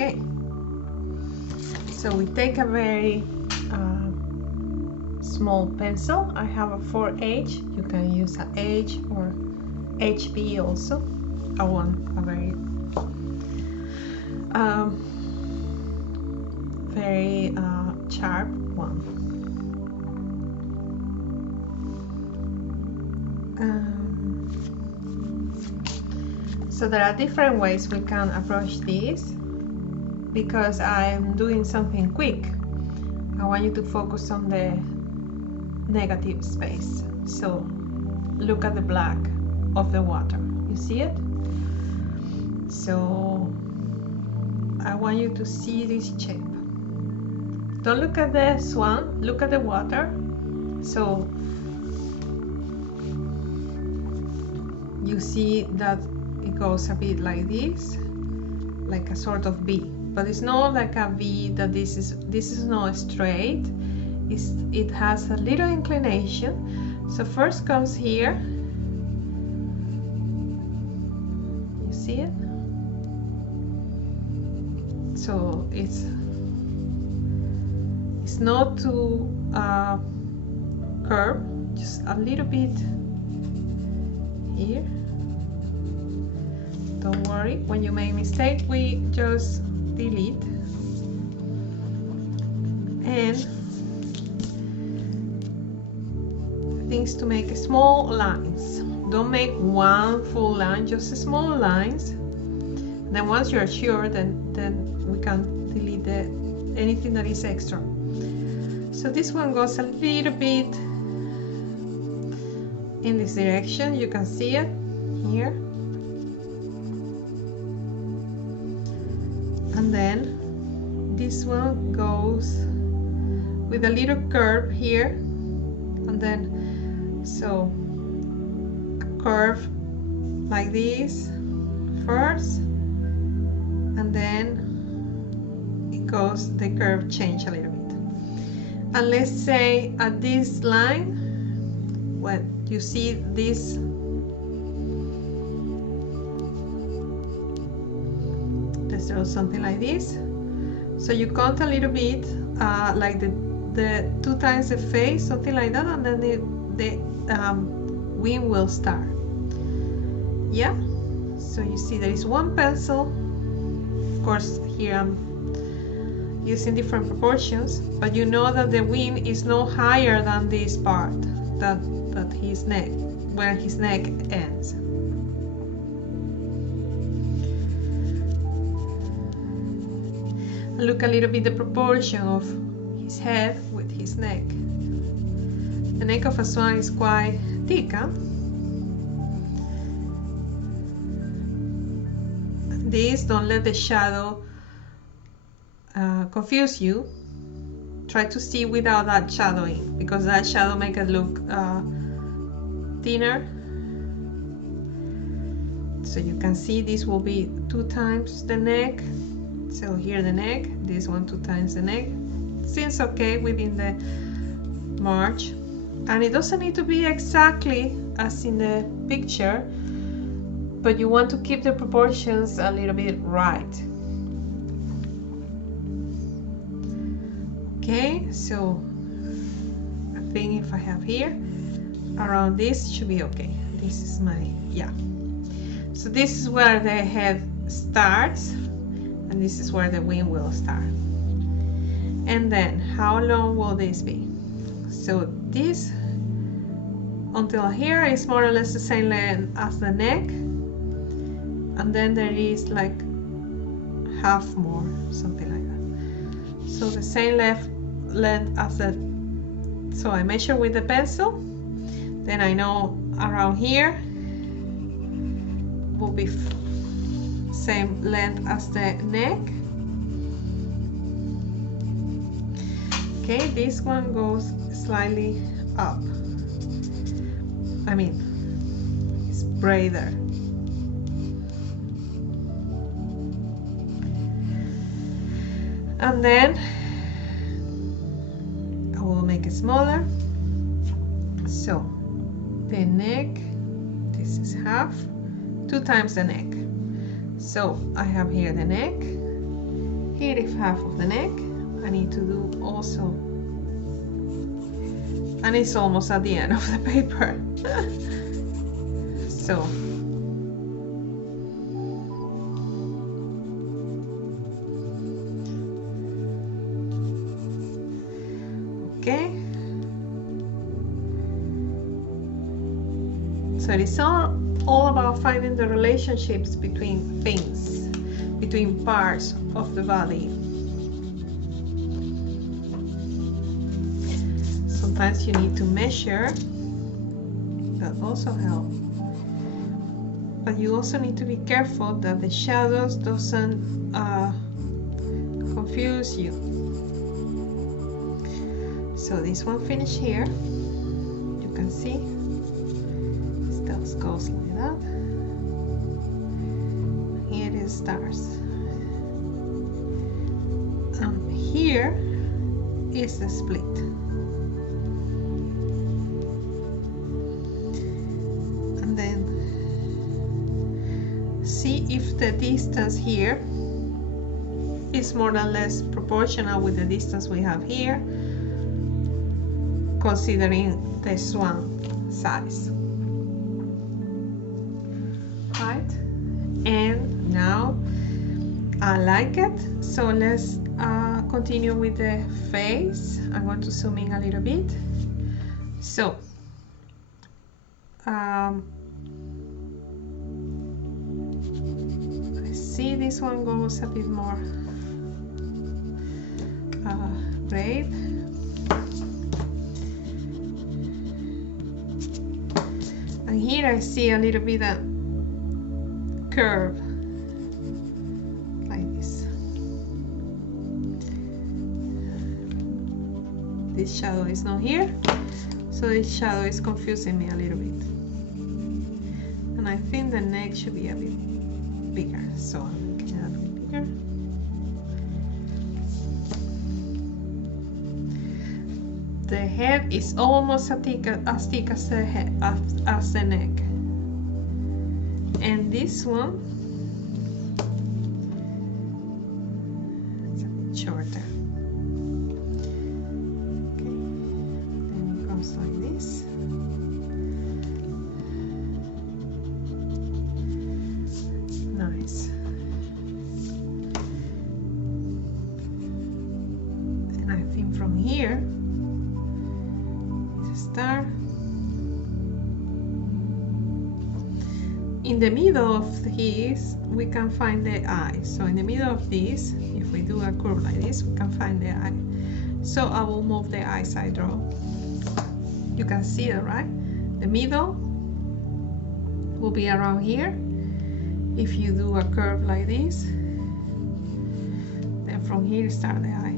Okay, so we take a very small pencil. I have a 4H. You can use a H or HB also. I want a very sharp one. So there are different ways we can approach this. Because I'm doing something quick, I want you to focus on the negative space. So look at the black of the water. You see it? So I want you to see this shape. Don't look at the swan, look at the water. So you see that it goes a bit like this, like a sort of V. But it's not like a V that this is not straight. It has a little inclination. So first comes here. You see it? So it's not too curved, just a little bit here. Don't worry, when you make mistake, we just delete. And things to make small lines. Don't make one full line, just small lines. Then once you're sure, then we can delete anything that is extra. So this one goes a little bit in this direction. You can see it here. And then this one goes with a little curve here, and then so a curve like this first, and then it goes, the curve change a little bit. And let's say at this line, when you see this, let's draw something like this. So you count a little bit, like the 2 times the face, something like that, and then the wing will start. Yeah. So you see there is one pencil. Of course, here I'm using different proportions, but you know that the wing is no higher than this part, that his neck, where his neck ends. Look a little bit the proportion of his head with his neck. The neck of a swan is quite thick, huh? This, don't let the shadow confuse you. Try to see without that shadowing, because that shadow makes it look thinner. So you can see this will be 2 times the neck. So here the neck, this one 2 times the neck. Seems okay within the march. And it doesn't need to be exactly as in the picture, but you want to keep the proportions a little bit right. Okay, so I think if I have here, around this should be okay. This is my, yeah. So this is where the head starts, and this is where the wing will start. And then how long will this be? So this until here is more or less the same length as the neck, and then there is like half more, something like that. So the same length as the, so I measure with the pencil, then I know around here will be same length as the neck. Okay, this one goes slightly up. I mean, it's braider. And then I will make it smaller. So the neck, this is half, 2 times the neck. So I have here the neck, Here is half of the neck. I need to do also, and it's almost at the end of the paper. So okay, so it's all about finding the relationships between things, between parts of the body. Sometimes you need to measure, that also helps. But you also need to be careful that the shadows doesn't confuse you. So this one finished here. You can see it goes like that. Here it stars. Here is the split. See if the distance here is more or less proportional with the distance we have here, considering the swan size. Right, and now I like it, so let's continue with the face. I'm going to zoom in a little bit. So see, this one goes a bit more red. And here I see a little bit of curve, like this. This shadow is not here, so this shadow is confusing me a little bit. And I think the neck should be a bit bigger, so I'm making it a bit bigger. The head is almost as thick as the head, as the neck, and this one is a bit shorter. Okay, then it goes like this. Nice. And I think from here is a star. In the middle of his we can find the eye. So in the middle of this, if we do a curve like this, we can find the eye. So I will move the eyes I draw. You can see it, right? The middle will be around here. If you do a curve like this, then from here start the eye.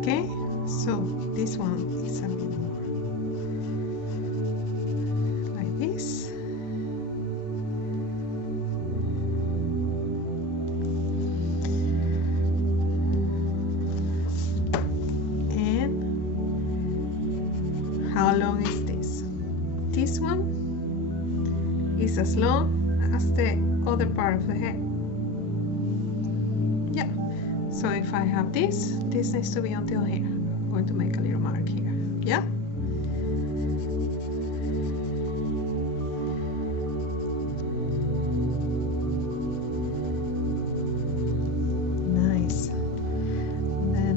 Okay, so this one is a bit more like this. How long is this? This one is as long as the other part of the head. Yeah, so if I have this needs to be until here. I'm going to make a little mark here. Yeah. Nice. Then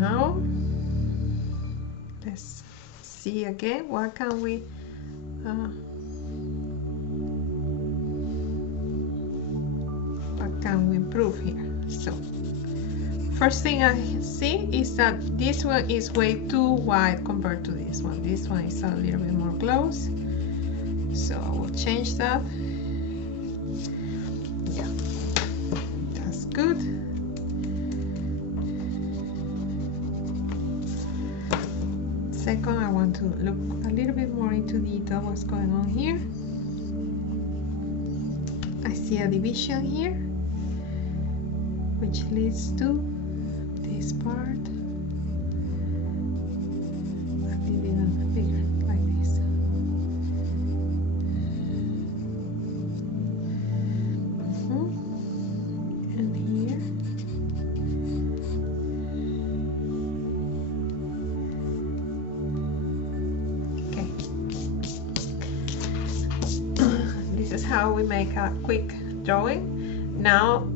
now let's see again what can we improve here. So first thing I see is that this one is way too wide compared to this one. This one is a little bit more close, so I will change that. Yeah, that's good. Second, I want to look a little bit more into detail what's going on here. I see a division here, which leads to this part. A little bigger, like this. And here. This is how we make a quick drawing. Now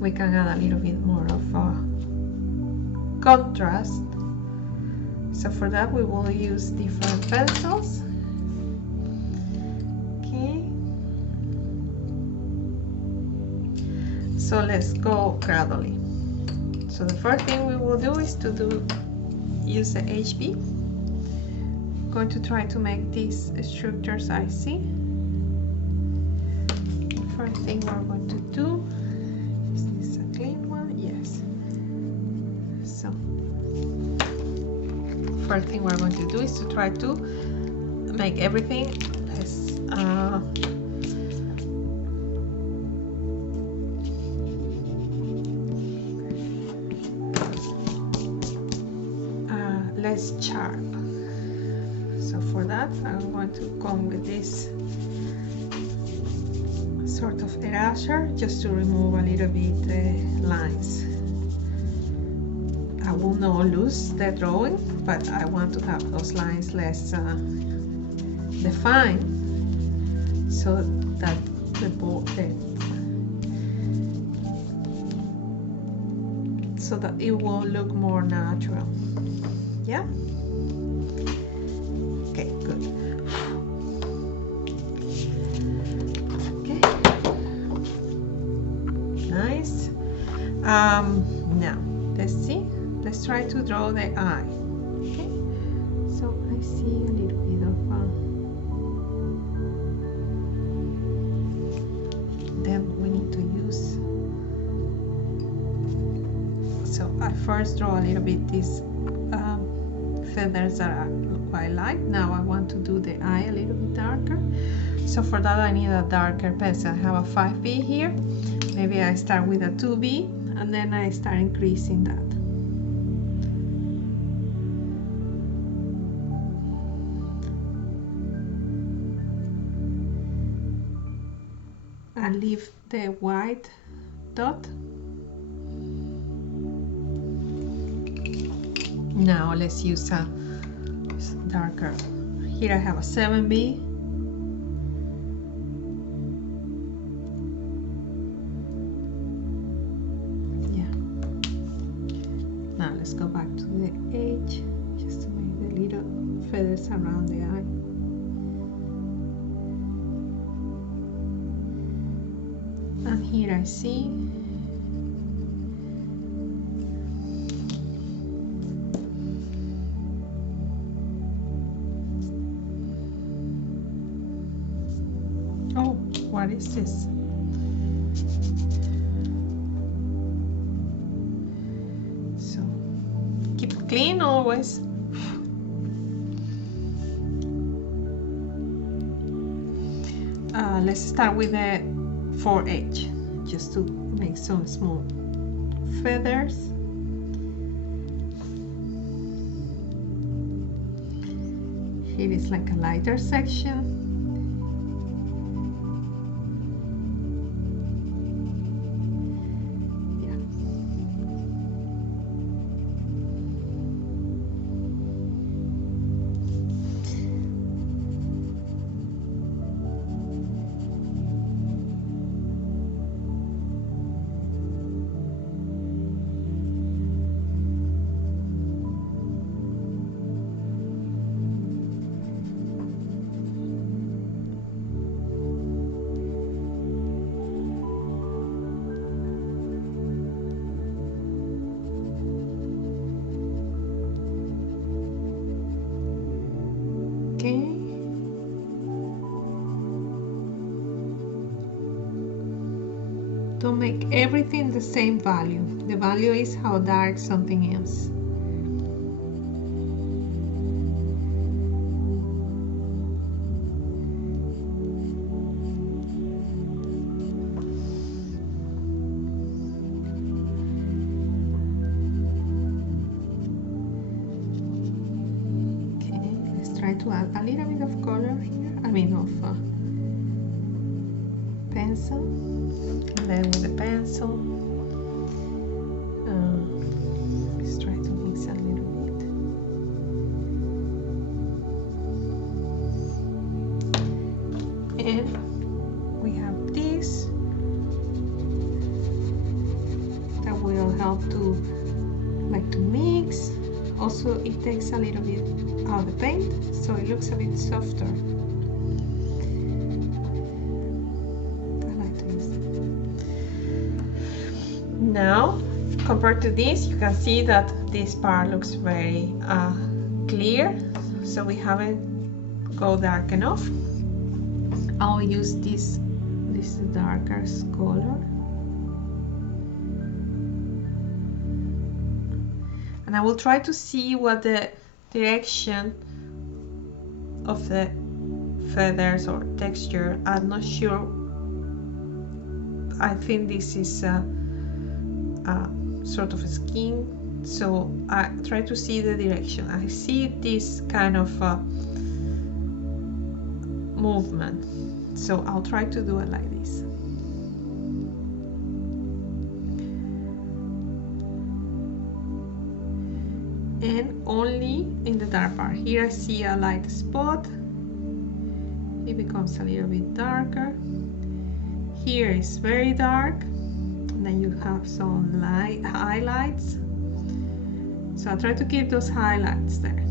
we can add a little bit more of contrast. So for that we will use different pencils. Okay. So let's go gradually. So the first thing we will do is to use the HB. I'm going to try to make these structures I see. First thing we're going to do, is this a clean one? Yes. So first thing we're going to do is to try to make everything less sharp. So for that I'm going to come with this sort of eraser just to remove a little bit lines. I will not lose the drawing, but I want to have those lines less defined, so that so that it will look more natural. Yeah. Okay, good. Nice. Now let's see. Let's try to draw the eye. Okay. So I see a little bit of. Then we need to use. So I first draw a little bit these feathers that are quite light. Now I want to do the eye a little bit darker. So for that I need a darker pencil. I have a 5B here. Maybe I start with a 2B and then I start increasing that. And leave the white dot. Now let's use a darker. Here I have a 7B. Now let's go back to the edge just to make the little feathers around the eye. And here I see oh, what is this? Keep it clean always. Let's start with the 4H just to make some small feathers. Here is like a lighter section. make everything the same value. The value is how dark something is. Okay, let's try to add a little bit of color here. I mean of pencil, and then with the pencil, let's try to mix a little bit. And we have this that will help to mix. Also, it takes a little bit out of the paint, so it looks a bit softer. Now, compared to this, you can see that this part looks very clear, so we haven't go dark enough. I'll use this darker color, and I will try to see what the direction of the feathers or texture. I'm not sure. I think this is sort of a skin, so I try to see the direction. I see this kind of movement, so I'll try to do it like this. And only in the dark part. Here I see a light spot. It becomes a little bit darker. Here is very dark. And then you have some light highlights. So I'll try to keep those highlights there.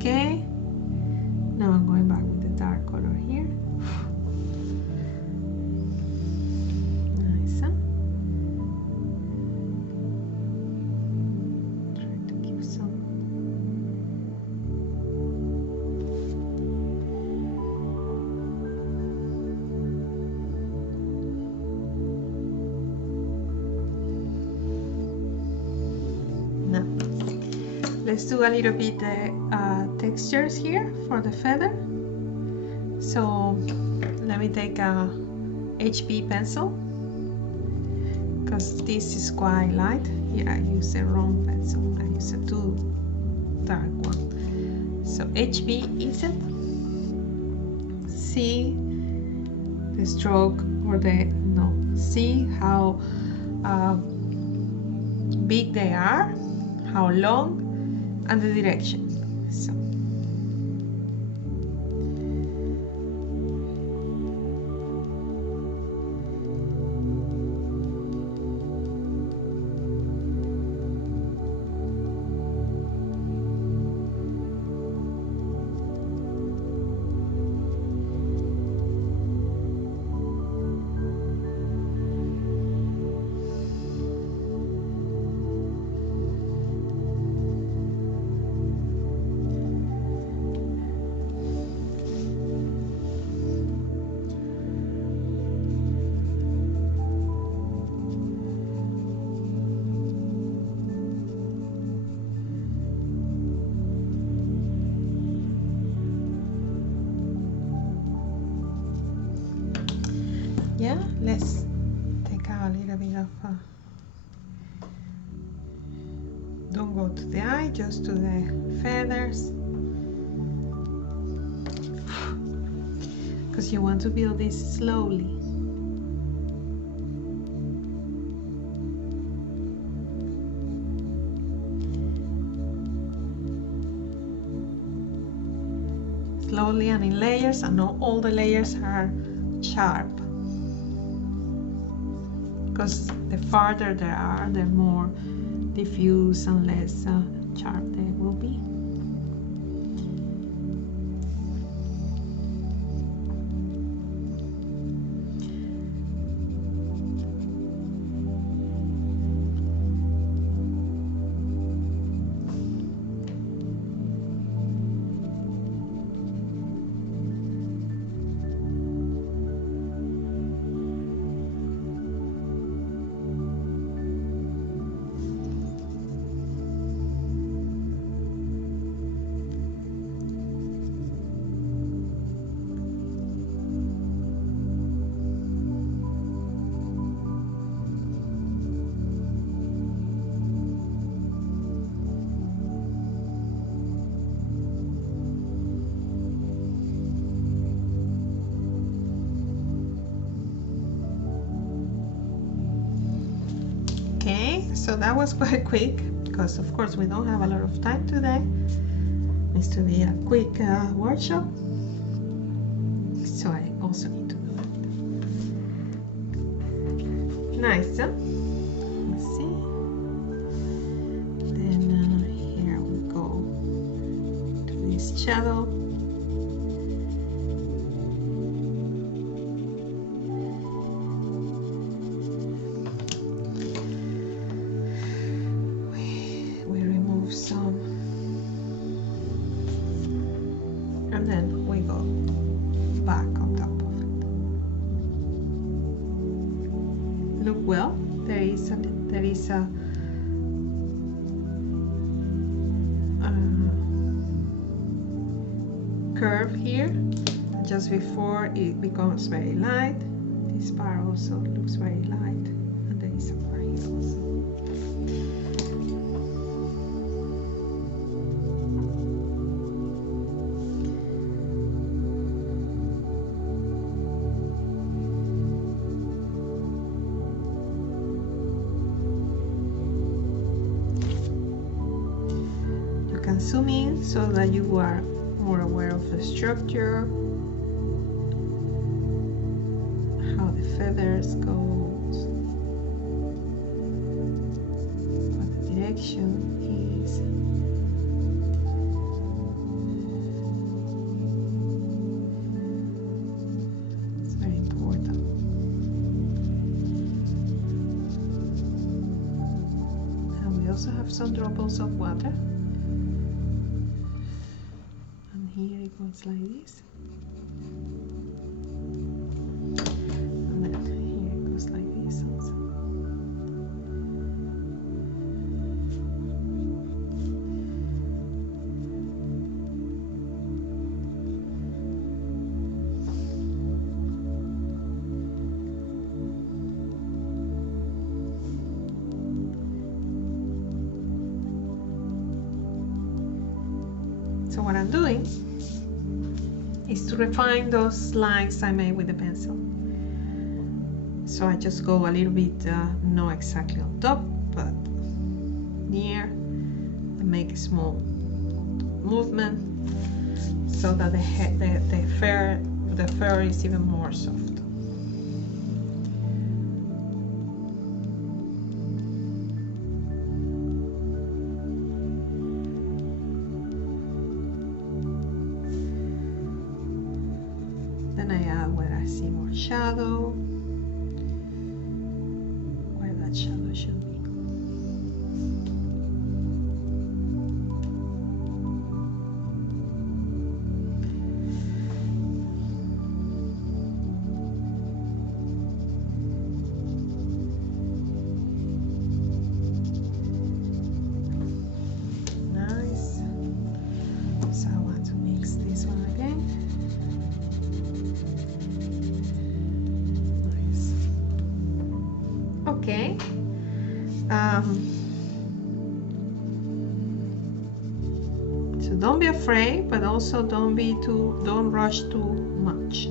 Okay, now I'm going back with the dark color here. Nice, huh? Try to keep some. Now, let's do a little bit textures here for the feather. So let me take a HB pencil, because this is quite light. Here I use a wrong pencil. I use a too dark one. So HB is it. See the stroke, or see how big they are, how long, and the direction. So yeah, let's take out a little bit of don't go to the eye, just to the feathers, because you want to build this slowly. slowly and in layers, and not all the layers are sharp, because the farther they are, the more diffuse and less sharp they will be. Okay, so that was quite quick, because of course we don't have a lot of time today. Needs to be a quick workshop, so I also need to do it. Nice, huh? Let's see. Then here we go to this shadow. We remove some, and then we go back on top of it. Look well, there is a curve here just before it becomes very light. This part also looks very light, and there is a part here also. Can zoom in so that you are more aware of the structure, how the feathers go, what the direction is. It's very important. And we also have some droplets of water. Here it goes like this, and then here it goes like this also. So what I'm doing is to refine those lines I made with the pencil. So I just go a little bit, not exactly on top, but near, and make a small movement so that the fur is even more soft. Then I add where I see more shadow, where that shadow should be. Nice. So I want to mix this one again. Okay, so don't be afraid, but also don't rush too much.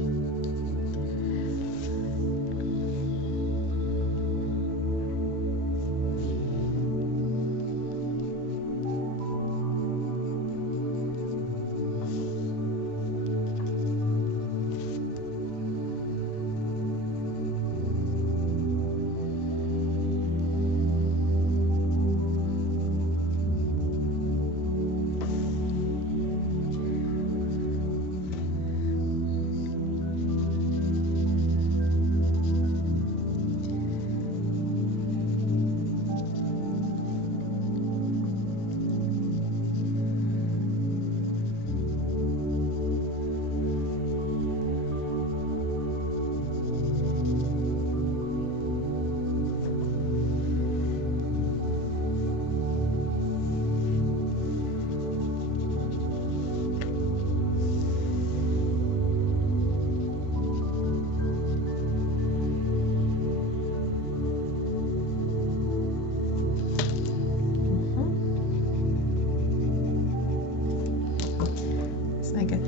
Let's make it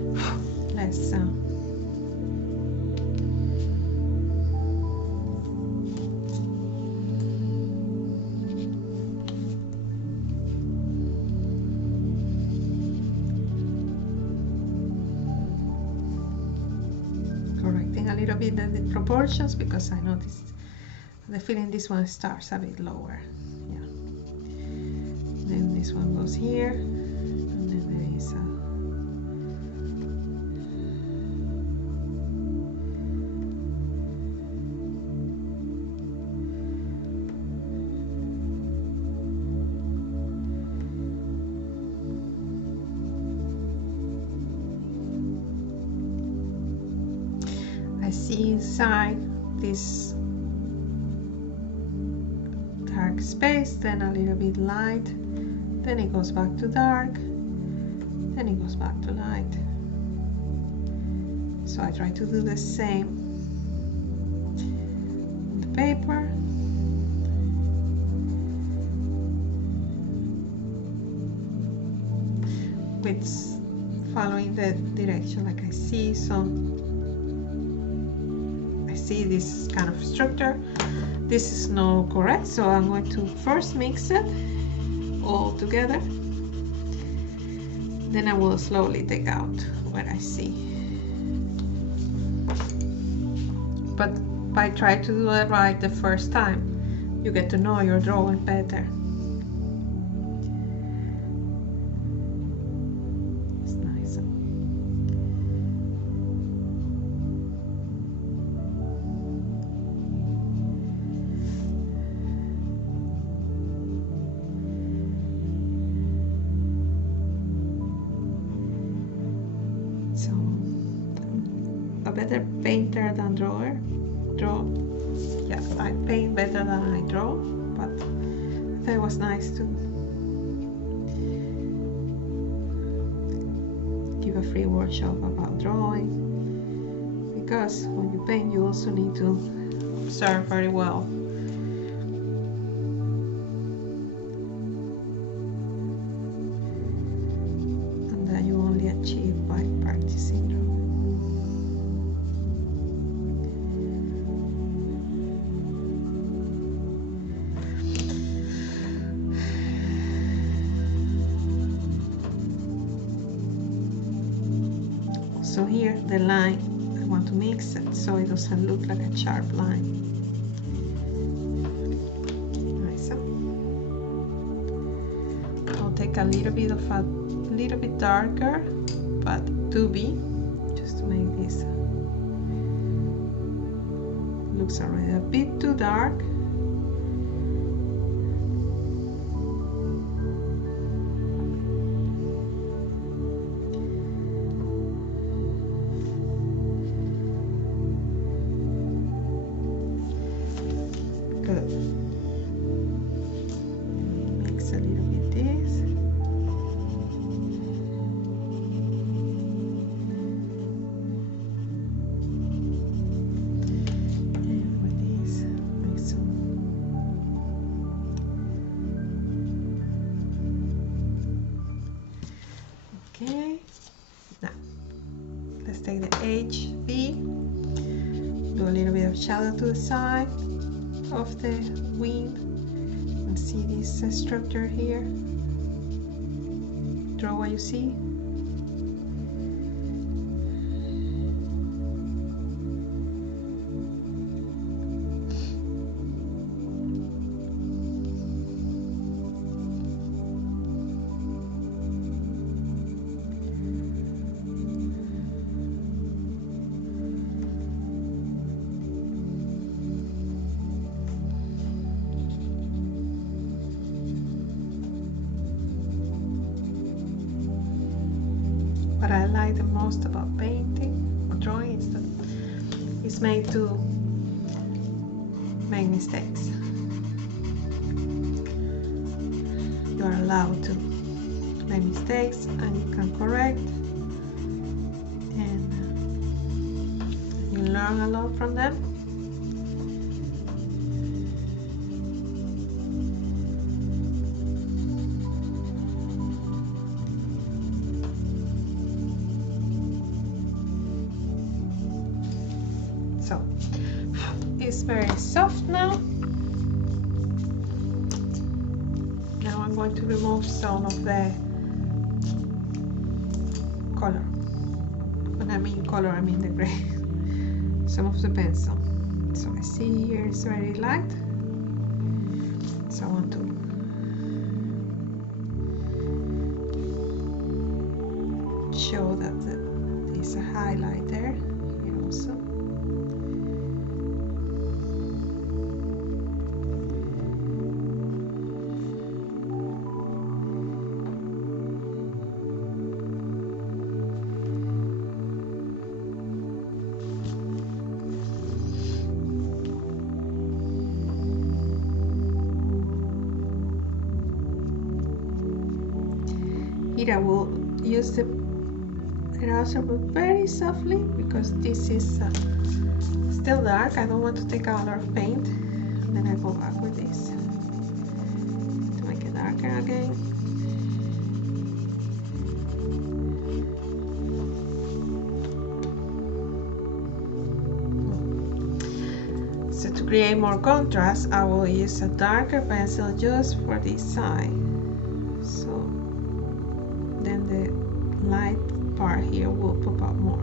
less sound. Correcting a little bit the proportions because I noticed the feeling this one starts a bit lower. Yeah. Then this one goes here, and then there is a I see inside this dark space, then a little bit light, then it goes back to dark, then it goes back to light. So I try to do the same on the paper. With following the direction like I see this kind of structure. This is not correct, so I'm going to first mix it all together, then I will slowly take out what I see. But by trying to do it right the first time, you get to know your drawing better. It's nice. So, a better painter than drawer. Yeah, I paint better than I draw, but I thought it was nice to give a free workshop about drawing, because when you paint you also need to observe very well. And that you only achieve by practicing drawing. So here the line, I want to mix it so it doesn't look like a sharp line. Nice. I'll take a little bit darker, but 2B, just to make this looks already a bit too dark. Good. Mix a little bit this. And with this, make some. Okay. Now, let's take the HB. Do a little bit of shadow to the side of the wing and see this structure here. Draw what you see. What I like the most about painting or drawing is that it's made to make mistakes. You are allowed to make mistakes and you can correct, and you learn a lot from them. So it's very soft now. Now I'm going to remove some of the color. When I mean color, I mean the gray. Some of the pencil. So I see here it's very light. So I want to show that there's a highlight there here also. Here I will use the eraser but very softly because this is still dark. I don't want to take a lot of paint. And then I go back with this to make it darker again. So to create more contrast, I will use a darker pencil just for this side. So then the light part here will pop up more.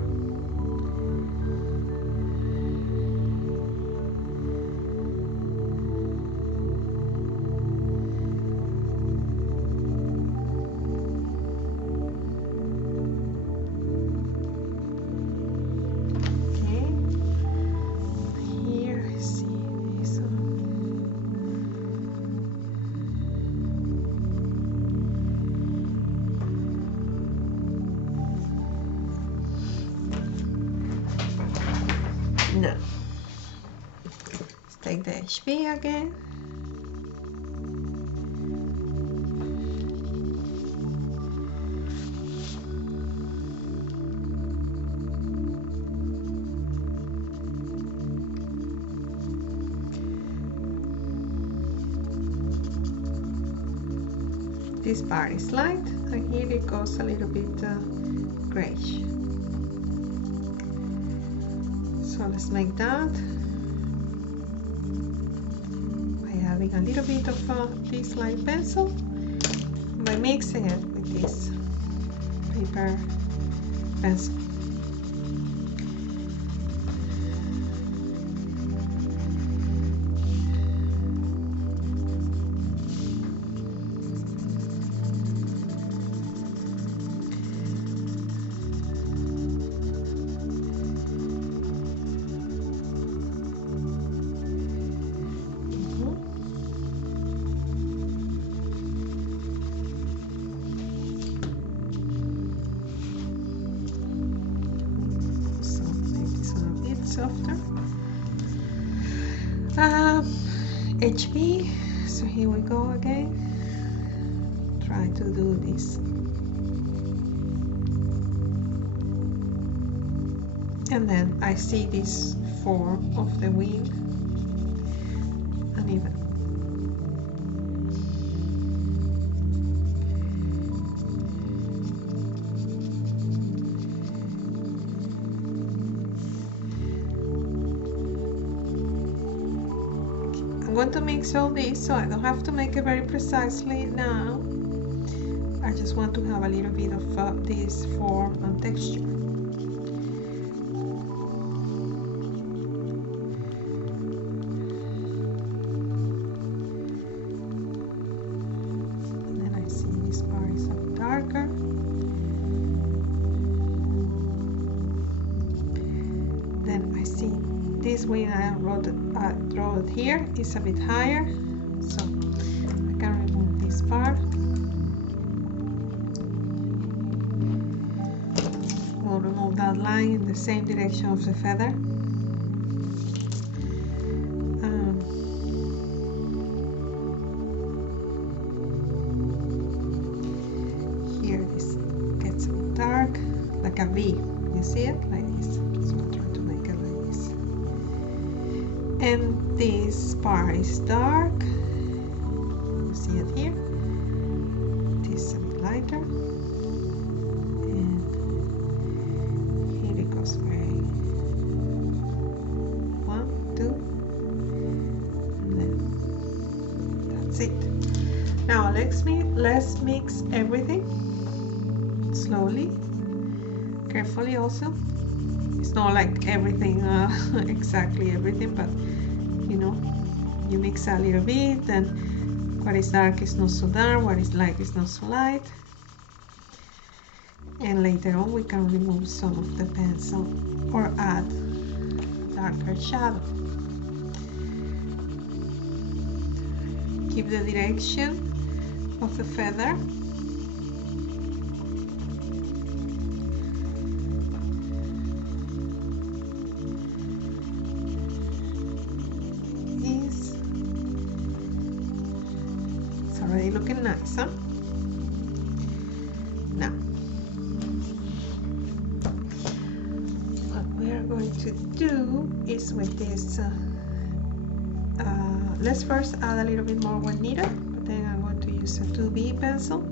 Okay, here I see this one. Now, let's take the HB again. This part is light, and here it goes a little bit grayish. So let's make that by adding a little bit of this light pencil, by mixing it with this paper pencil. Softer. HB, so here we go again. Try to do this. And then I see this form of the wing uneven. I'm going to mix all this, so I don't have to make it very precisely now. I just want to have a little bit of this form and texture. And then I see this part is a bit darker. Then I see this wing I draw it here is a bit higher, so I can remove this part. We'll remove that line in the same direction of the feather. Here this gets a bit dark, like a V. You see it like this. So I'll try to make it like this. And this part is dark. You see it here. This is a bit lighter. And here it goes very That's it. Now let's mix everything slowly, carefully also. It's not like everything, exactly everything, but you know, you mix a little bit, and what is dark is not so dark, what is light is not so light. And later on we can remove some of the pencil or add darker shadow. Keep the direction of the feather. It's already looking nice, huh? Now, what we are going to do is with this, let's first add a little bit more when needed, but then I'm going to use a 2B pencil.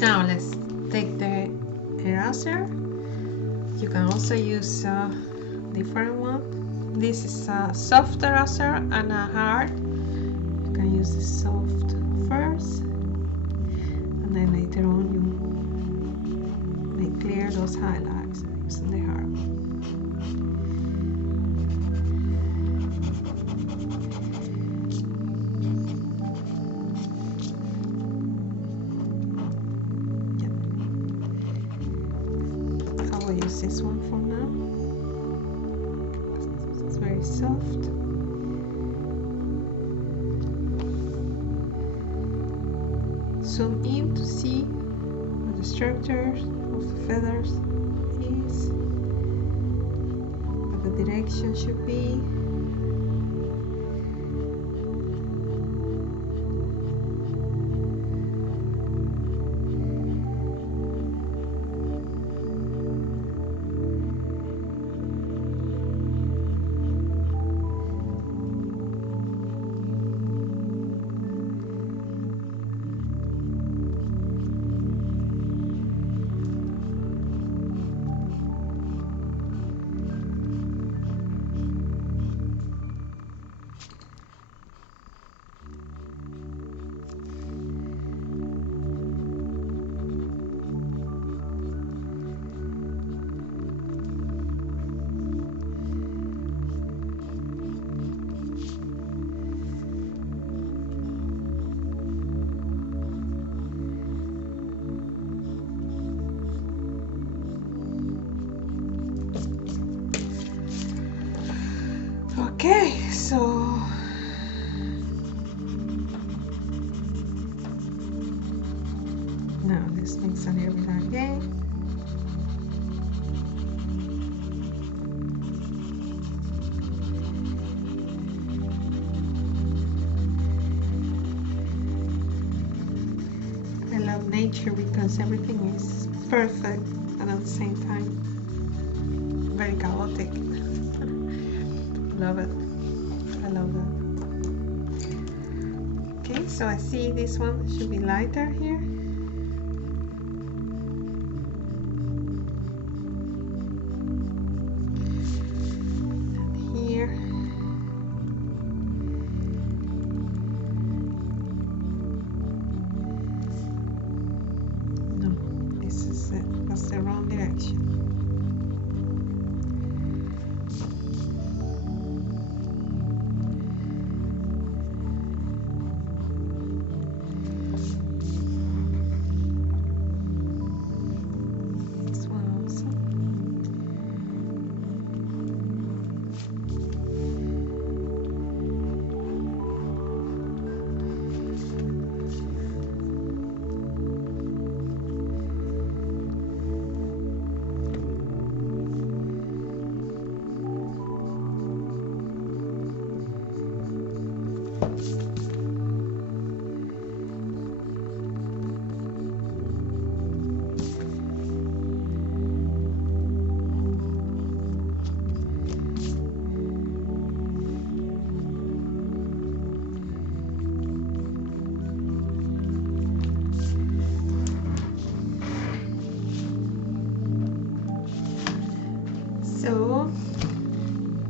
Now let's take the eraser. You can also use a different one. This is a soft eraser and a hard. You can use the soft first, and then later on you may clear those highlights using the hard one. Use this one for now. It's very soft. Zoom in to see what the structure of the feathers is, what the direction should be. Okay, so now let's mix a little bit again. I love nature because everything is perfect and at the same time very chaotic. Love it. I love that. Okay, so I see this one should be lighter here. And here.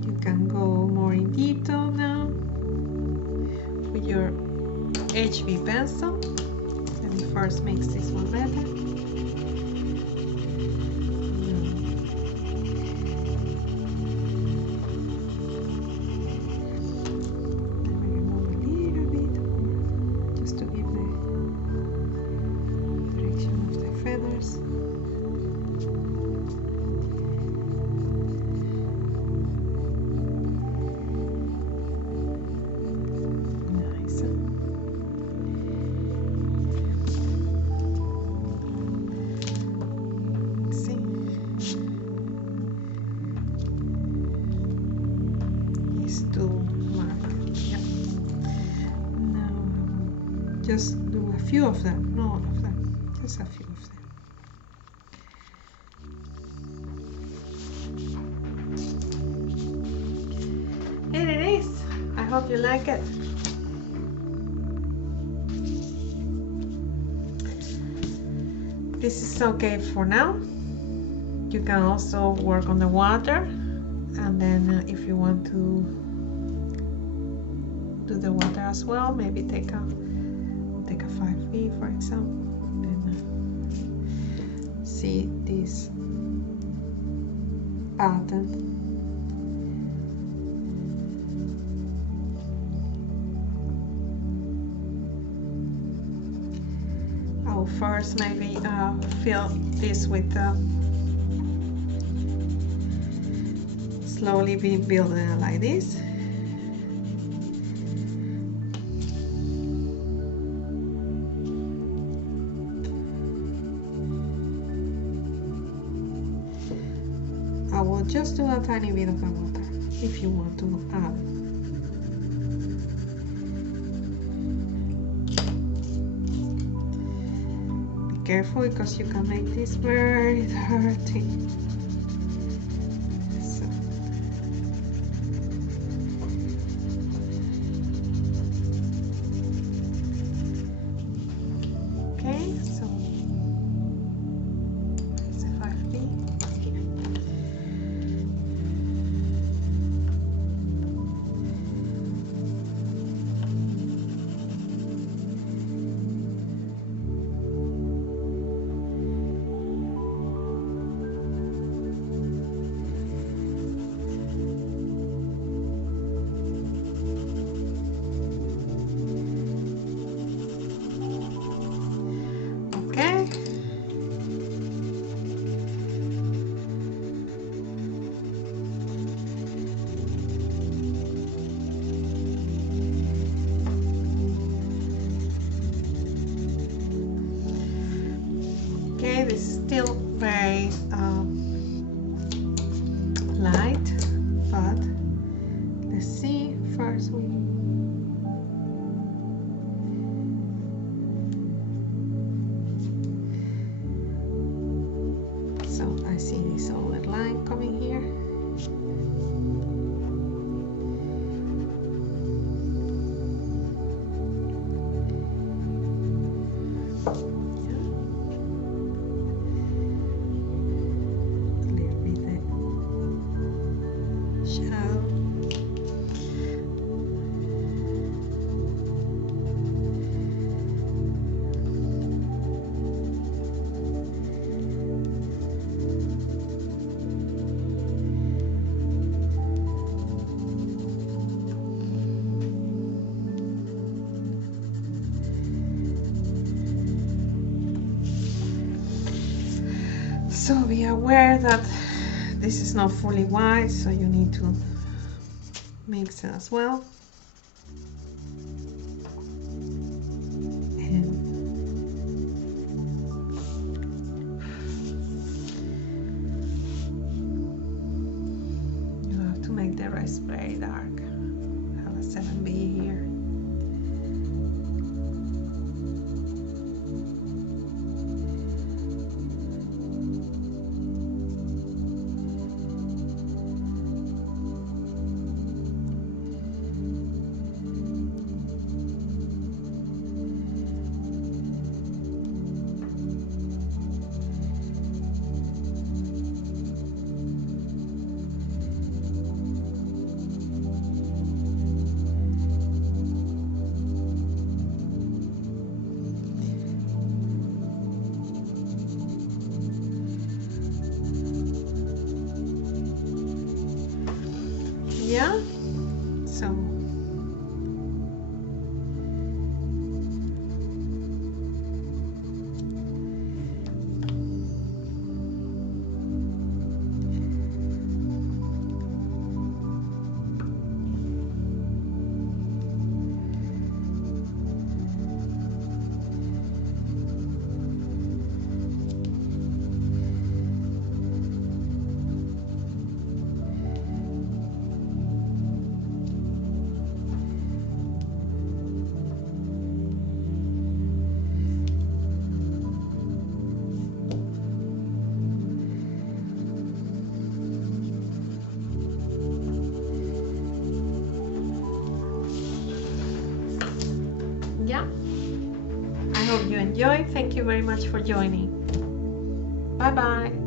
You can go more in detail now with your HB pencil. Let me first mix this one better. Just do a few of them, not all of them, just a few of them. Here it is. I hope you like it. This is okay for now. You can also work on the water, and then if you want to do the water as well, maybe take a 5B, for example, and see this pattern. I'll first maybe fill this with slowly be building it like this. I will just do a tiny bit of the water if you want to add. Be careful because you can make this very dirty. So. Okay, so it's a 5B. Okay, this is still very light, but let's see. First we I see this solid line coming here. So be aware that this is not fully white, so you need to mix it as well. And you have to make the rest very dark. I have a 7B here. Yeah, so yeah, I hope you enjoy. Thank you very much for joining. Bye bye.